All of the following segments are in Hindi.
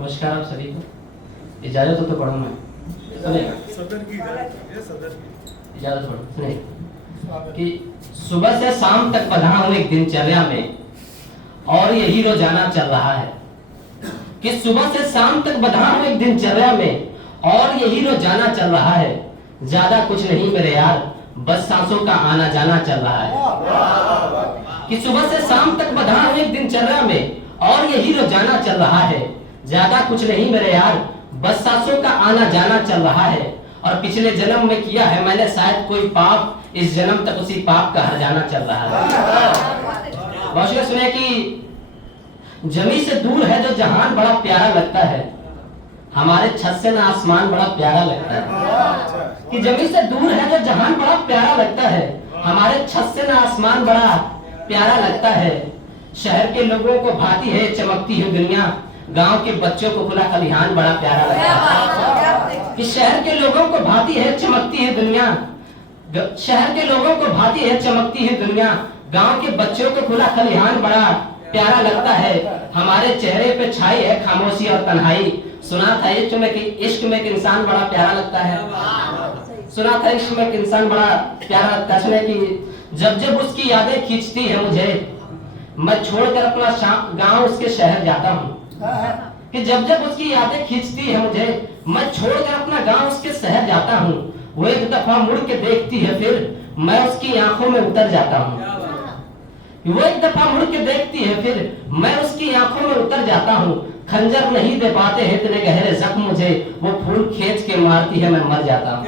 नमस्कार आप सभी को। इजाजत हो तो पढ़ूं मैं। सुनिए, इजाजत पढ़ो। सुनिए कि सुबह से शाम तक बंधा हूं एक दिनचर्या में और यही रोजाना चल रहा है। कि सुबह से शाम तक बंधा हूं एक दिनचर्या में और यही रोजाना चल रहा है। ज्यादा कुछ नहीं मेरे यार, बस सांसों का आना जाना चल रहा है। कि सुबह से शाम तक बंधा हूं एक दिनचर्या में और यही रोजाना चल रहा है। ज्यादा कुछ नहीं मेरे यार, बस सांसों का आना जाना चल रहा है। और पिछले जन्म में किया है मैंने शायद कोई पाप, इस जन्म तक उसी पाप का हर्जाना चल रहा है। बहुत सुने कि जमी से दूर है जो जहान बड़ा प्यारा लगता है, हमारे छत से ना आसमान बड़ा प्यारा लगता है। कि जमी से दूर है जो जहान बड़ा प्यारा लगता है, हमारे छत से ना आसमान बड़ा प्यारा लगता है। शहर के लोगों को भाती है चमकती है दुनिया, गांव के बच्चों को खुला खलिहान बड़ा प्यारा लगता है। कि शहर के लोगों को भाती है चमकती है दुनिया, शहर के लोगों को भाती है चमकती है दुनिया, गांव के बच्चों को खुला खलिहान बड़ा प्यारा लगता है। हमारे चेहरे पे छाई है खामोशी और तन्हाई, सुना था इश्क में एक इंसान बड़ा प्यारा लगता है। सुना था इश्क में एक इंसान बड़ा प्यारा लगता है। सुने कि जब जब उसकी यादें खींचती है मुझे, मैं छोड़कर अपना गांव उसके शहर जाता हूँ। कि जब जब उसकी यादें खींचती है मुझे, मैं छोड़कर अपना गांव उसके शहर जाता हूँ। वो एक दफा मुड़ के देखती है फिर मैं उसकी आंखों में उतर जाता हूँ। वो एक दफा मुड़ के देखती है फिर मैं उसकी आंखों में उतर जाता हूँ। खंजर नहीं दे पाते हैं इतने गहरे जख्म मुझे, वो फूल खींच के मारती है मैं मर जाता हूँ।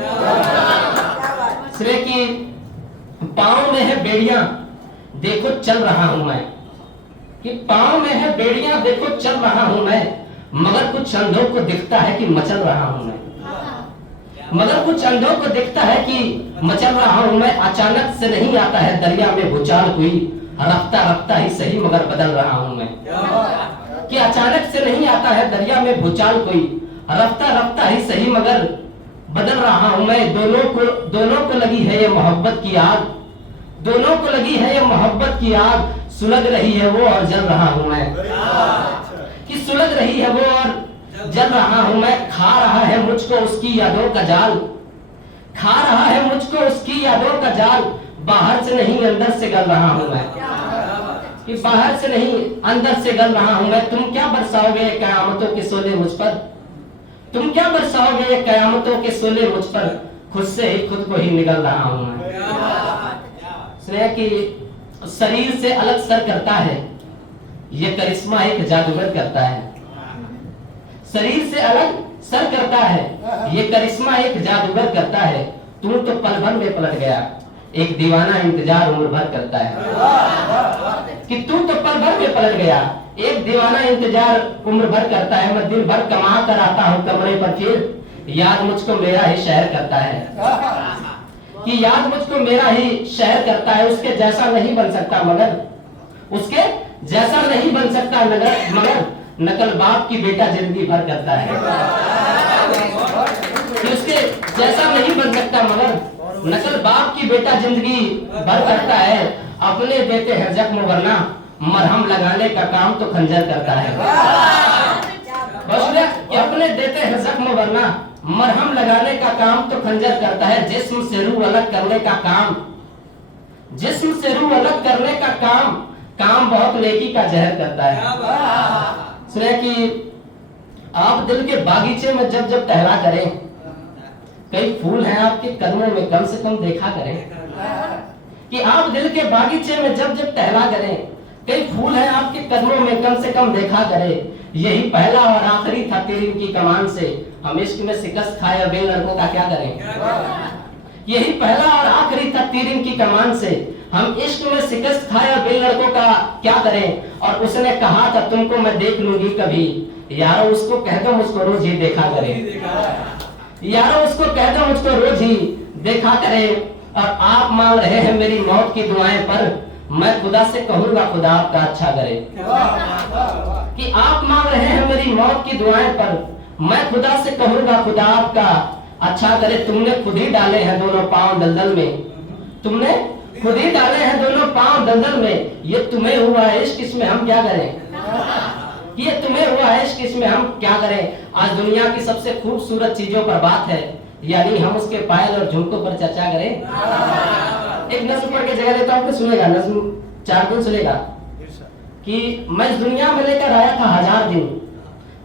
इसलिए कि पाँव में है बेड़ियां देखो चल रहा हूं मैं, कि पाँव में है बेड़ियां देखो चल रहा हूं मैं, मगर कुछ अंधों को दिखता है कि मचल रहा हूं मैं। मगर कुछ अंधों को दिखता है कि मचल रहा हूं मैं। अचानक से नहीं आता है दरिया में भूचाल कोई, रफ्ता रफ्ता ही सही मगर बदल रहा हूं मैं। कि अचानक से नहीं आता है दरिया में भूचाल कोई, रफ्ता रफ्ता ही सही मगर बदल रहा हूं मैं। दोनों को लगी है ये मोहब्बत की आग, दोनों को लगी है ये मोहब्बत की आग, सुलग रही है वो और जल रहा हूं मैं। कि सुलग रही है वो और जल रहा हूं मैं। खा रहा है मुझको उसकी यादों का जाल, खा रहा है मुझको उसकी यादों का जाल, बाहर से नहीं अंदर से गल रहा हूं मैं। कि बाहर से नहीं अंदर से गल रहा हूं मैं। तुम क्या बरसाओगे कयामतों के सोले मुझ पर, तुम क्या बरसाओगे कयामतों के सोले मुझ पर, खुद से ही खुद को ही निगल रहा हूं मैं। कि शरीर से अलग सर करता है ये करिश्मा एक जादूगर करता है। शरीर से अलग सर करता है ये करिश्मा एक जादूगर करता है। तू तो पल भर में पलट गया, एक दीवाना इंतजार उम्र भर करता है। कि तू तो पल भर में पलट गया, एक दीवाना इंतजार उम्र भर करता है। मैं दिन भर कमा कर आता हूँ कमरे पर, फिर याद मुझको मेरा ही शहर करता है। कि याद मुझको मेरा ही शहर करता है। उसके जैसा नहीं बन सकता मगर, उसके जैसा नहीं बन सकता मगर नकल बाप की बेटा जिंदगी भर करता है। कि उसके जैसा नहीं बन सकता मगर नकल बाप की बेटा जिंदगी भर करता है। अपने देते हैं जख्म वरना मरहम लगाने का काम तो खंजर करता है। कि अपने देते हैं जख्म वरना मरहम लगाने का काम तो खंजर करता है। जिस्म से रूह अलग करने का काम, जिस्म से रूह अलग करने का काम, काम बहुत नेकी का जहर करता है। सुने कि आप दिल के बागीचे में जब जब टहला करें, कई फूल हैं आपके कदमों में कम से कम देखा करें। कि आप दिल के बागीचे में जब जब टहला करें, कई फूल हैं आपके कदमों में कम से कम देखा करें। यही पहला और आखिरी था तीर इनकी कमान से, हम इश्क में शिकस्त खाए अब इन लड़कों का क्या करें। यही पहला और आखिरी था तीर इनकी कमान से, हम इश्क में शिकस्त खाए अब इन लड़कों का क्या करें। और उसने कहा था तुमको मैं देख लूंगी कभी, यारो उसको कह दो मुझको रोज ही देखा करे। यारो उसको कह दो मुझको रोज ही देखा करे। और आप मांग रहे हैं मेरी मौत की दुआएं पर, मैं खुदा से कहूंगा खुदा आपका अच्छा करे। कि आप मांग रहे हैं मेरी मौत की दुआएं पर, मैं खुदा से कहूंगा खुदा आपका अच्छा करे। तुमने खुद ही डाले हैं दोनों पांव दलदल में, तुमने खुद ही डाले हैं दोनों पांव दलदल में, ये तुम्हें हुआ इश्क इसमें हम क्या करें। कि ये तुम्हें हुआ है कि इसमें हम क्या करें। आज दुनिया की सबसे खूबसूरत चीजों पर बात है, यानी हम उसके पायल और झुमकों पर चर्चा करें। एक नज्म पढ़ के जगह लेता हूँ, सुनेगा नज्म 4 दिन सुनेगा कि मैं इस दुनिया में लेकर आया था 1000 दिन,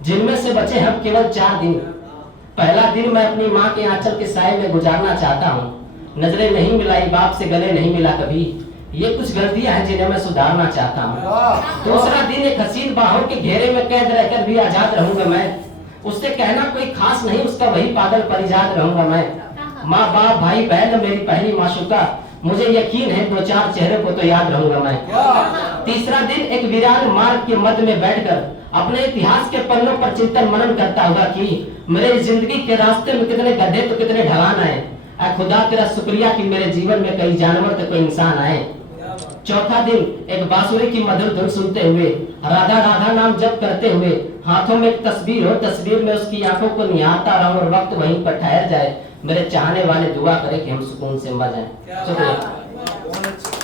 जिनमें से बचे हम केवल 4 दिन। पहला दिन मैं अपनी माँ के आंचल के साए में गुजारना चाहता हूँ, नजरें नहीं मिलाई, बाप से गले नहीं मिला कभी, ये कुछ गलतियां हैं जिन्हें मैं सुधारना चाहता हूँ। दूसरा दिन एक हसीन बाहों के घेरे में कैद रहकर भी आजाद रहूंगा मैं, उससे कहना कोई खास नहीं, उसका वही पागल परिजाद रहूंगा मैं। माँ बाप भाई बहन मेरी पहली माशूका, मुझे यकीन है 2-4 चेहरे को तो याद रहूंगा मैं। तीसरा दिन एक वीरान मार्ग के मध्य में बैठकर अपने इतिहास के पन्नों पर चिंतन मनन करता होगा कि मेरे जिंदगी के रास्ते में कितने गड्ढे तो कितने ढलान आए, ऐ खुदा तेरा शुक्रिया कि मेरे जीवन में कई जानवर तो कोई इंसान आए। चौथा दिन एक बांसुरी की मधुर धुन सुनते हुए, राधा राधा नाम जप करते हुए, हाथों में एक तस्वीर हो, तस्वीर में उसकी आंखों को निहारता रहूं और वक्त वहीं पर ठहर जाए। मेरे चाहने वाले दुआ करें कि हम सुकून से मर जाएं। शुक्रिया।